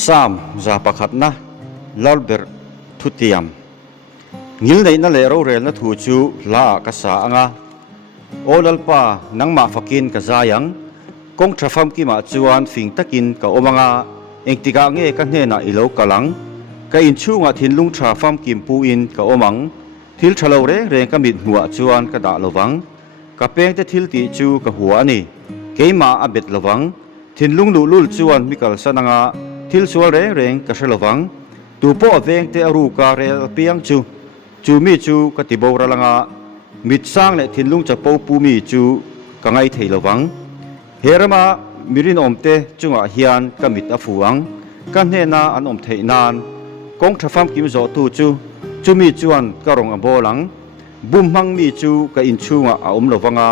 Sam za pakhat na lalber thutiam ngil nei na le ro rel na thu chu la ka sa anga olalpa nangma fakin ka zayang kong trafam ki ma chuan fing takin ka omanga engtika nge ka hne na ilo kalang ka in chunga thinlung trafam kim pu in ka omang thil thalo re re ka mit huwa chuan ka da lowang ka peng te thil ti chu ka huwa ni keima abet lowang thinlung lu lul chuan mikal sananga thil sual re reng ka hrelovang tu po aveng te aru ka rel piang chu mi chu ka tibo ralanga mit sang le thinlung chapo pu mi chu ka ngai theilovang herama mirin omte chunga hian ka mit afuang kan hne na an om theinan kong thafam kim zo tu chu mi chuan ka rong abolang bum hang mi chu ka in chunga a om lovanga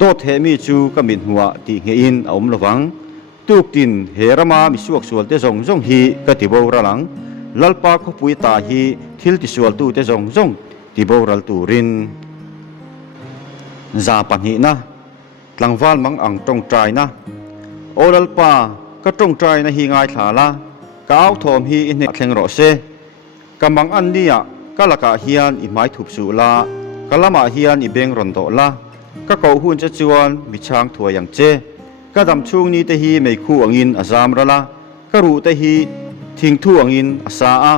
do the mi chu ka min huwa ti nge in a om lovang tuk tin herama mi suak sual te zong zong hi ka tibo ralang lalpa ko pui ta hi thil ti sual tu te zong zong tibo ral turin za panhi na tlangwal mang ang tong trai na olalpa ka tong trai na hi ngai thala ka au thom hi in thleng ro se kamang an nia kalaka hian i mai thup su la kalama hian i beng ron do la ka ko hun che chuan mi chang thua yang che ka dam chung ni te hi mei khu angin azam rala ka ru te hi thing thu angin asa a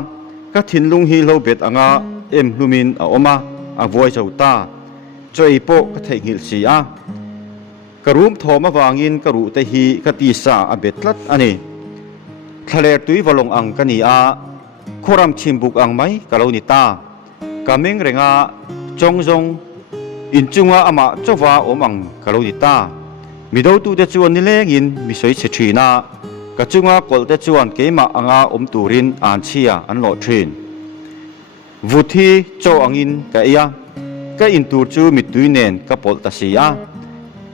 ka thinlung hi lo bet anga em hlumin a oma a voi chauta choi po ka thei ngil si a ka rum thoma wangin ka ru te hi ka ti sa a betlat ani thler tui walong ang kani a khoram chimbuk ang mai ka lo ni ta ka meng renga chongjong in chunga ama chowa omang ka lo ni ta mido tu te chuan ni lengin mi soi che thina ka chunga kol te chuan keima anga om turin an chia an lo thin vuthi cho angin ka ya ka in tur chu mi tuinen ka pol ta sia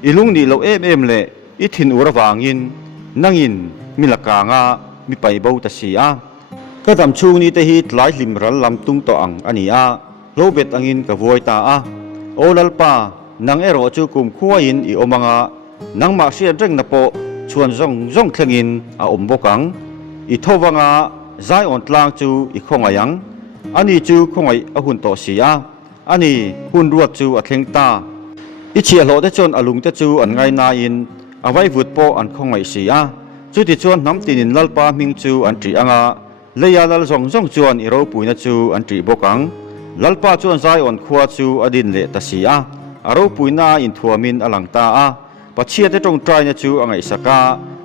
ilung ni lo em le i thin ur wangin nangin milaka nga mi pai bo ta sia ka dam chung ni te hi tlai lim ral lam tung to ang ania lo bet angin ka voi ta a olalpa nang ero chu kum khuain i omanga nang ma sia reng na po chuan zong thlengin a ombokang i thowanga zai on tlang chu i khongayang ani chu khongai a hun to sia ani hun ruat chu a thleng ta i chia lo te chon alung te chu an ngai na in awai vut po an khongai sia chu ti chuan nam tinin lalpa ming chu an tri anga leya lal zong chuan i ro puina chu an tri bokang lalpa chuan zai on khua chu adin le ta sia aro puina in thuamin alang ta a pachia te tong trai na chu angai saka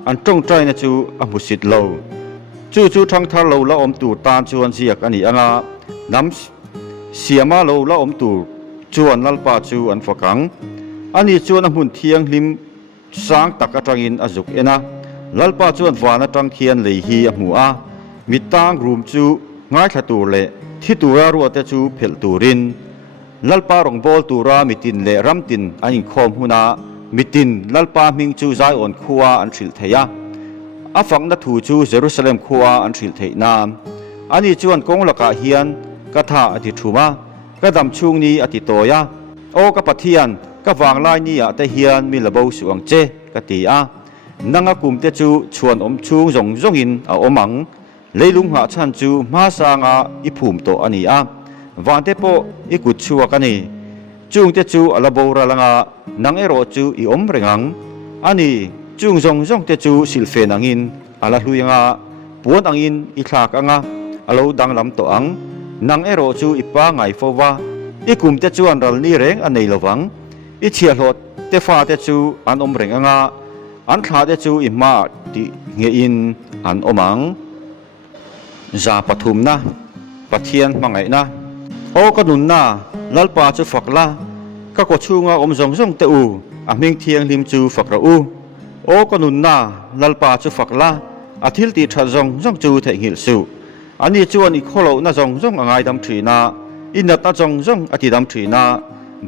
an tong trai na chu a musit lo chu thang thar lo la om tur tan chuan ziak ani anga nam siama lo la om tur chuan lalpa chu an fakang ani chuan a mun thiang hlim sang tak atangin azuk ena lalpa chuan wana tang khian lei hi a mu a mitang room chu ngai thatur le thitura ru te chu phel turin lalpa rong bol tura mitin le ramtin anin khom huna mitin lalpa ming chu zai on khuwa an thil theya afang na thu chu Jerusalem khuwa an thil theina ani chuan konglaka hian katha ati thuma ka dam chung ni ati toya o ka pathian ka wang lai ni a te hian mi labo suang che ka ti a nanga kum te chu chuan om chung zong in a omang leilung ha chan chu ma sanga i phum to ani a wante po i kut chuwa kani chung te chu alabo ralanga nang ero chu i om rengang ani chung zong te chu silfen angin ala hluyanga puan angin i thlak anga alo dang lam to ang nang ero chu i pa ngai fowa i kum te chuan ral ni reng anei lowang i chia hlot te fa te chu an om reng anga an thla te chu i ma ti nge in an omang za pathum na pathian mangai na o ka nun na lalpa chu fakla ka ko chunga om zong te u a ming thiang lim chu fakra u o ka nun na lalpa chu fakla a thil ti tha zong chu the ngil su ani chuan i kholo na zong angai dam thina inat na zong ati dam thina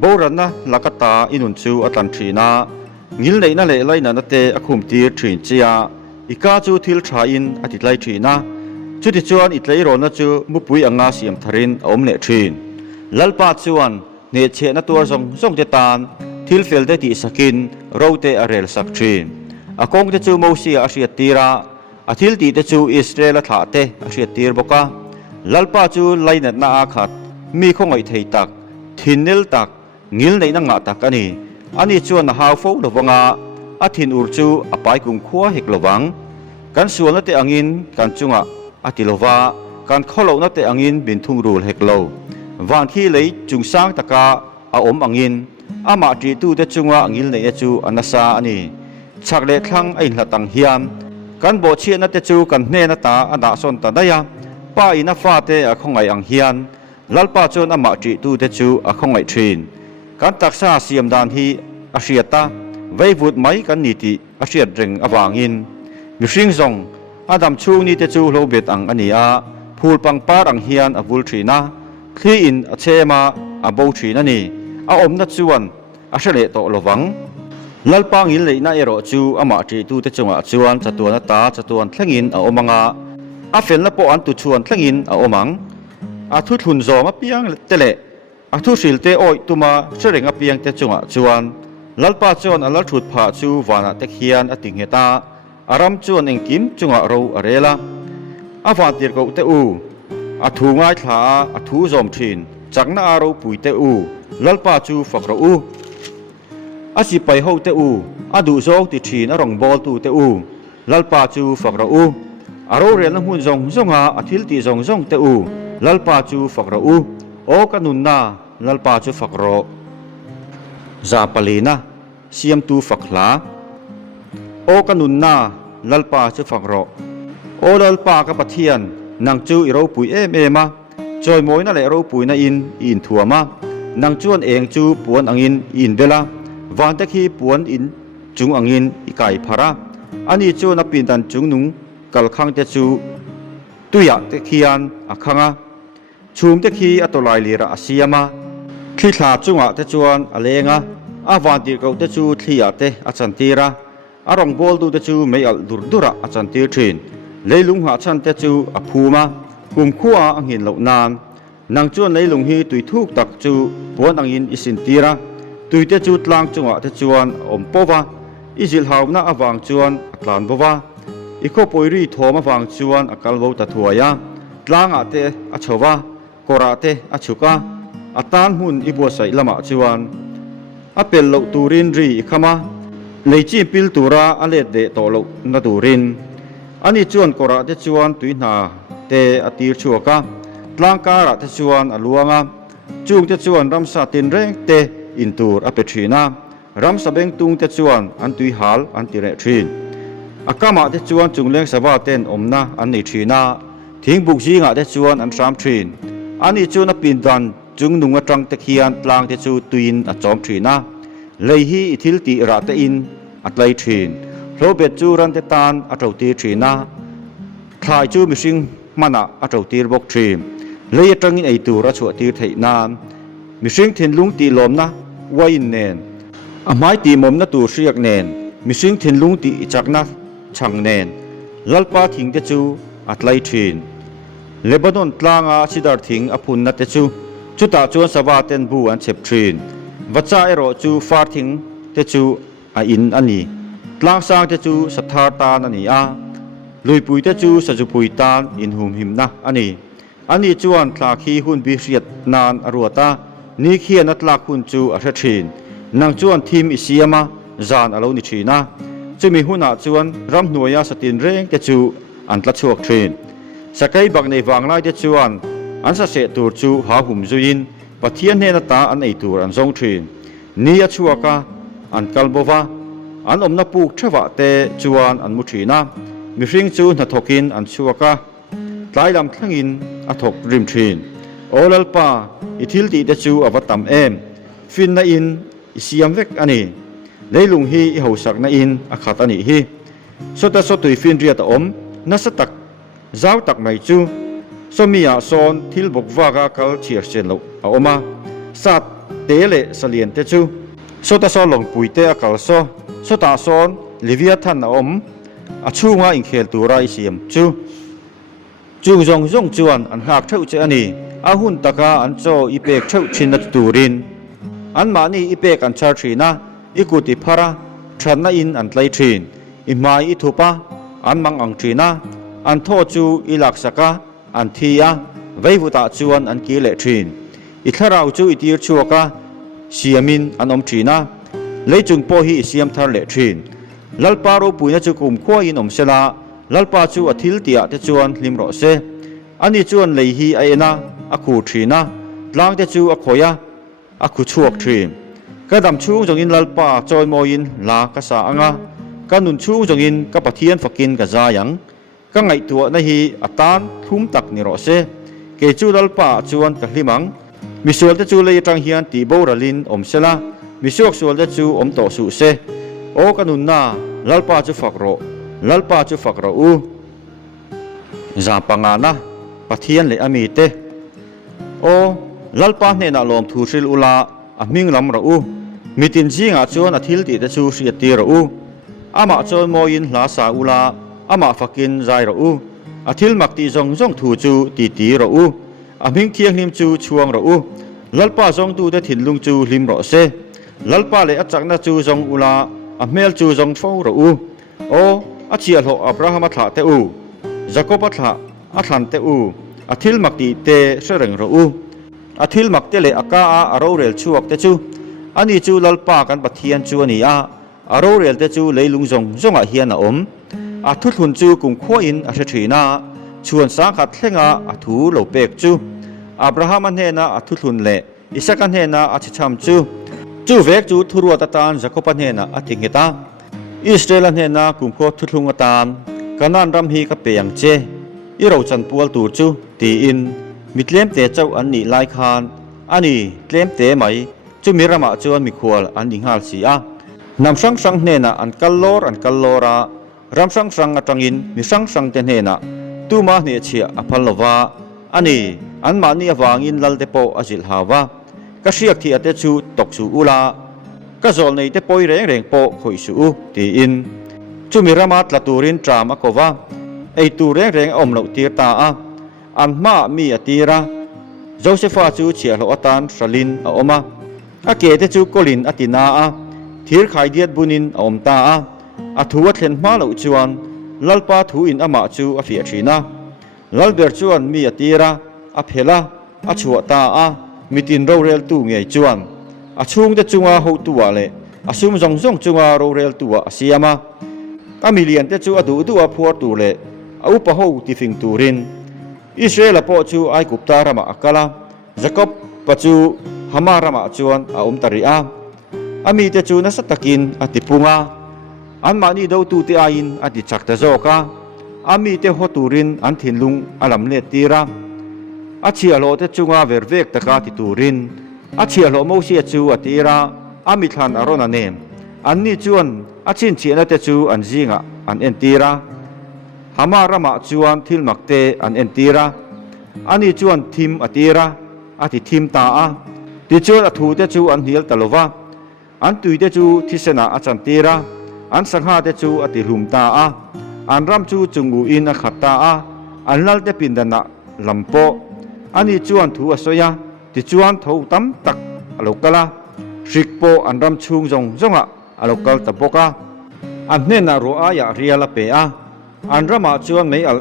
boran na lakata inun chu atan thina ngil nei na le lai na te akhum tir thin chia i ka chu thil tha in ati lai thina chu ti chuan i tlei ro na chu mupui anga siam tharin om le thin lalpa chuan ne che na tur zong te tan thil fel te ti sakin ro te arel sak thin akong te chu mo sia asia tira อาทิลตีเตจูอิสราเอลถาเตอเชียตีร์บกาลัลปาจูไลนัดนาอาขัดมีคงไอเทตักทินเนลตักงิลในนังงาตักอันนี้ชวนหาวฟูลวังอาทินอุรจูอปายกุงขัวเฮกลวังกันส่วนนัตเตอังินกันจุงอาติลวากันข้อลนัตเตอังินบินทุงรูลเฮกโลวันที่เลยจุงสร้างตะกาอาอมอังินอามาจีตูเตจุงอังิลในจูอนาซาอันนี้ชักเล็กทั้งไอ้ละตังเฮียมกันโบเชียนัตเตจูกันเนนตาอันดาสนตาได้ยาป้าอินาฟาเตอคงไออังเฮียนลัลปาจนอามาจีตูเตจูอคงไอทรีนกันตักษาเสียมดานฮีอาเชียตาไว้วุดไม่กันนิติอาเชียดริงอวางินมิชิงซงอาดัมชูนิเตจูโลเบตอังอันนี้อาพูลปังปารังเฮียนอวุลทรีนาคลีอินอาเชมาอาโบทรีนันนี่อาอมนัดชวนอาเชเลโตโลวังลัลปังอินเลยน่าเอโรจูอามาจีตูเตจงอาชวนจัตัวนัตตาจัตัวทงอินอาอมังอาเฟนละปอันตุชวนทงอินอาอมังอาทุทุนโซมาเปียงเตเลอาทุสิลเตโอยตุมาเชริงอาเปียงเตจงอาชวนลัลปาจวนอาลัลชุดผาจูวานาเตเคียนอติงเฮตาอารามจวนเองกิมจงอารูอาเรลาอาวานติรกเตอูอาทูง่ายขาอาทูจอมทินจากนาอารูปุยเตอูลัลปาจูฝักรูอาสิไปหูเตอูอาดูโซติทินอรองบอลตูเตอูลัลปาจูฝักรูอารูเรียนหุ่นจงจงอาทิลติจงจงเตอูลัลปาจูฝักรูโอกันุนนาลัลปาจูฝักโรซาปลีนาเซียมตูฝักลาโอกันุนนาลัลปาจูฝักโรโอลัลปากับปะเทียนนางจูอิเราปุยเอมาจอยมวยนั่นแหละเราปุยน่ะอินถั่วมานางจวนเองจูปวนอังอินเบลาวันตะคีปวนอินจุงอังอินอีไก่พาราอันนี้จูนับปินดันจุงนุงกัลคังเตจูตุยะเตคียันอักขังะชุมเตคีอัตโลายลีระอาเซียมาที่ขาจุงอะเตจวนอเลงะอาวันตีเขาเตจูที่อะเตอาจันตีระอารองบอลดูเตจูไม่อัลดุรดุระอาจันตีทรินเลยลุงหาชันเตจูอภูมากุมขัวอังหินเหล่านานนางจวนเลยลุงฮีตุยทุกตักจูปวนอังหินอิสินตีระตุยเตจูตลางจงอะเตจวนอมปวะอิจิลหาวนาอวังจวนอัตลานบวะอีกข้อปอยรีทอมาวังจวนอักลวตัทัวยาตลางอะเตอชวะกอระเตอชุกะอัตานหุนอีบัวใส่ละมาจวนอเปลโลตูรินรีขมาเลยจีปิลตูระอเลดเดโตโลนาตูรินอันนี้จวนกอระเตจวนตุยนาเตอตีร์ชัวกะตลางการะเตจวนอลวงะจุงเตจวนรำสาตินเร่งเตอินตูร์อเปทรีนารำสเบงตุงเตจวนอันตุยฮัลอันติเรทรีนอากามาเตจวนจุงเลงสวาเตนอมนาอันนี้ทรีนาทิ้งบุกจีงะเตจวนอันสามทรีนอันนี้จวนปินดันจุงนุงอจังเตเคียนตลางเตจูตุยนอจอมทรีนาเลยฮีอิทิลติระเตอินอัตไลทรีนโรเบตจูรันเตตานอัตโตตีทรีนาทายจูมิชิงมานะอัตโตตีร์บกทรีเลยจังอินไอตูระชัวตีร์ไทนานมิชิงทินลุงตีลมนะไว้เนนอไม้ตีมมนะตูเสียกเนนมิชิงทินลุงตีจักนะชังเนนลัลปาทิงเตจูอัตไลทรีนเลบานอนตลางอาชิดาร์ทิงอพุนนัตเตจูจุตาจวนสวาเตนบูอันเชปทรีนวัชใจเอโรจูฟาร์ทิงเตจูอินอันนี้ตลางสร้างเตจูสัทธาตานันนี้ลุยปุยเตจูสัจปุยตานอินหุมหิมนะอันนี้จวนทลาคีหุนบิเรียดนานอรัวตานี่เขียนนัตลาคุนจูอัชชีนนางจวนทีมอิเซียมาจานอโลนิชีนะจะมีหุนาจวนรำหน่วยสตินเร่งเตจูอันตะชวกทรีนสกายบักในวังไลเตจวนอันสะเสตูจูหาหุมจุยินปะเทียนเนนตาอันไอตูอันทรงทรีนนี่ชัวกะอันกัลบวะอันอมนับปูกเทวะเตจวนอันมุชีนะมิริงจูนัทกินอันชัวกะไล่ลำทั้งอินอัทกริมทรีนโอลัลปาอิทิลติเตจูอวตัมฟินนาอินอิเซียมเวกอันนี้เลยลุงฮีอิหาสักนาอินอาคาตานีฮีสุดสุดตุยฟินเรียตอมนัสตักเจ้าตักไม่จูสมียาซอนทิลบกวากาคัลเชียร์เชนโลอาอมาสัตเตเลสเลียนเตจูสุดซอนหลงปุยเตอคัลโซสุดซอนลิเวียทันอมอาชูงาอิงเคลตูไรเซียมจูจงจวนอันหักเท่าเจอันนี้อาหุนตะกาอันโจอีเปกเท่าชินนัตตูรินอันมานี่อีเปกอันชาทรีนะอีกุติพาระชันนาอินอันไลทรีนอิมาอิทุปะ อันมังอังทรีนะอันโทจูอิลักสกะอันทียะไว้วุตาจวนอันกีเลทรีนอิทราวจูอิตีร์ชัวกะเสียมินอันอมทรีนะเลยจุงโปฮีเสียมทาร์เลทรีนลัลปาโรปุยนะจูกุมขวาอินอมเซลาลัลปาจูอทิลเตียเตจวนลิมโรเซอันนี้จวนเลยฮีไอนะอคูทรีนะลางเตจูอโคยะอคูชวกทรีกระดำชูจงอินลัลปาจอยโมอินลากษาอ่างกันนุนชูจงอินกับปะเทียนฝักินกะจายังก็ไงตัวนะฮีอัตานทุ่มตักนิโรเซเกจูลัลปาจวนกะลิมังมิส่วนเตจูเลยจังเฮียนตีโบราลินอมเซลามิส่วนส่วนเตจูอมโตสุเซโอกันนุนนาลัลปาจูฝักโรลัลปาจูฝักโรอูจามปังานะปะเทียนเลยอมีเตโอลัลปาเนน่าลมทูซิลอุลาอามิงลำระอูมิตินจีงาจวนอทิลติเตจูเสียตีระอูอามาจวนโมยินลาสาอุลาอามาฟักินใจระอูอทิลมักตีจงทูจูตีระอูอามิงเทียงลิมจูชวงระอูลัลปาจงตูเตถิ่นลุงจูลิมระเซลัลปาเลยอัจจักนาจูจงอุลาอาเมลจูจงฟ้าระอูโออาเชียโลอับราฮัมอัตถะเตอูจักรปัตถะอัตถันเตอูอาทิลมักตีเตเสริงระอูอาทิลมักเตเลอากาอาอารเรลชวกเตจูอันนี้จูลัลปากันปะเทียนจูนี่อารเรลเตจูเลยลุงจงอาเฮียนอมอาทุทุนจูกุมขวอินอาเชถีนาชวนสังขัดเทงอาทูโลเปกจูอับราฮัมเนนาอาทุทุนเลอิสกันเนนาอาชิชัมจูเวกจูทุรัวตะตานจักรปันเนนาอาติงเกตาอิสราเอลเนนากุมขวทุทุงตามกันนันรำฮีกับเปียงเจอิเราจันปัวตูจูตีอินมิดเลี้ยมเตเจ้าอันนี้ไลคานอันนี้เลี้ยมเตไหมจูมีรามาจวนมีขวลอันยิงฮาลสีนำสังเนนาอันกัลโลรารำสังอัตรินมีสังเตเนนาตูมาเนเชียอภัลลวาอันนี้อันมานีวางินลัลเตโปอจิลฮาวากเสียกที่อเตจูตกสูอุลากจอลในเตโปยเร่งโปขอยสูตีอินจูมีรามาตละตูรินตรามกวาไอตูเร่งอมเหลาตีตาอันมามีอตีระโจเซฟาจูเชียโลอตันสลินอมาอาเกเตจูโกลินอตินาทีร์ขายเดียดบุนินอมตาอาทัวเทนมาเหลาจวนลัลปาทูอินอามาจูอฟิอาชีนาลัลเบอร์จวนมีอตีระอเพลาอาชัวตามิตินโรเรลตูเงยจวนอาชุงเตจุงอาหูตัวเลอาซุมจงจุงอาโรเรลตัวอาเซียมาอามิเลียนเตจูอาดูอาพัวตูเลอาอุปโฮติฟิงตูรินอิสราเอลปอจูไอกุปตารามาอักลาจักบปจูฮามารามาจวนอาอุมตาริอามีเตจูนัสตะกินอติปุงอันมานีดูตูติอาอินอติจักตะโจกาอามีเตฮอตูรินอันทินลุงอัลลัมเลตีระอาเชียโลเตจูงาเวรเวกตะกาติตูรินอาเชียโลโมเชียจูอติระอามิทันอารอนาเนมอันนี้จวนอาชินเชียนเตจูอันจิงอันเอ็นตีระฮามารามาจวนทิลมักเตอันเอ็นตีระอันนี้จวนทิมอติระอาติทิมตาติจวนอทูเตจูอันเฮียลตะโลวาอันตุยเตจูทิเสนาอาจันตีระอันสังหาเตจูอติลุมตาอันรำจูจุงกูอินขัดตาอันลัลเตปินดานะลำโปอันนี้จวนทูอสยาติจวนทูตั้มตักอโลกะลาสิกโปอันรำชุงจงอโลกะลตะโปกะอันเนนารัวอายาเรียลเปอันรำมาจวนไม่อล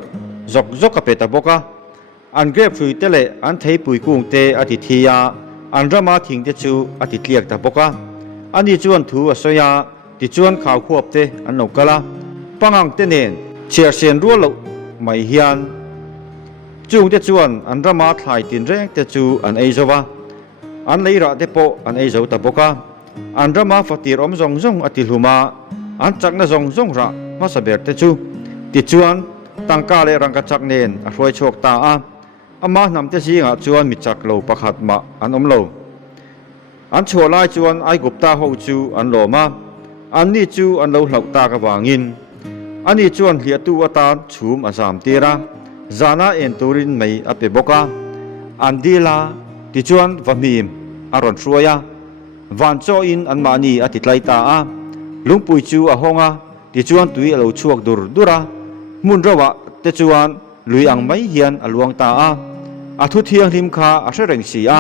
จกกะเปตะโปกะอันเก็บฟุยเตเลอันเทปุยกุ้งเตอติทียาอันรำมาทิ้งเตจูอติเลียกตะโปกะอันนี้จวนทูอสยาติจวนข่าวควบเตอันโลกะลาปังอังเตเนนเชียร์เซียนรัวโลไม่เฮียนจูงเตจวนอันรำมาถ่ายตินแรงเตจูอันเอโซวาอันเลยระเตโปอันเอโซตะโปกะอันรำมาฟัติรอมจงอติลุมาอันจักนะจงระมาสเบรเตจูติจวนตั้งกาเลรังกจักเนนอรวยโชคตาอามานำเตจีงจวนมิจักโลประคัดมาอันอมโลอันชัวไลจวนไอกุปตาหูจูอันโลมาอันนี้จูอันโลเหลาตากวางินอันนี้จวนเลียตัวตาชูมอาสามตีระจานาเอ็นตูรินไม่อเปบกะอันดีลาติจวนวามีมอารอนชัวยาวันโจอินอันมานีอติไลตาลุงปุยจูอหงติจวนตุยเหลาชวกดูระมุนระวะเตจวนลุยอังไม่เฮียนอลวงตาอาทุเทียงริมคาอาเชริงสีอ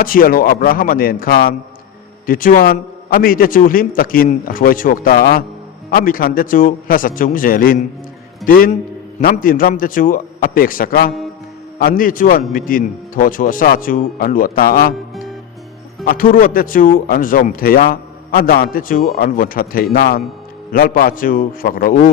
าเชียโลอับราฮัมเนนคานติจวนอามีเตจูลิมตะกินรวยโชคตาอามีทันเตจูพระสัจจุงเจลิน ตินน้ำตินรำเตจูอเปกสกะอันนี้จวนมิตินทอชัวซาจูอันหลวตาอัทุรวดเตจูอันซอมเทียอันดานเตจูอันวนทัดเทนานลัลปาจูฝักระอู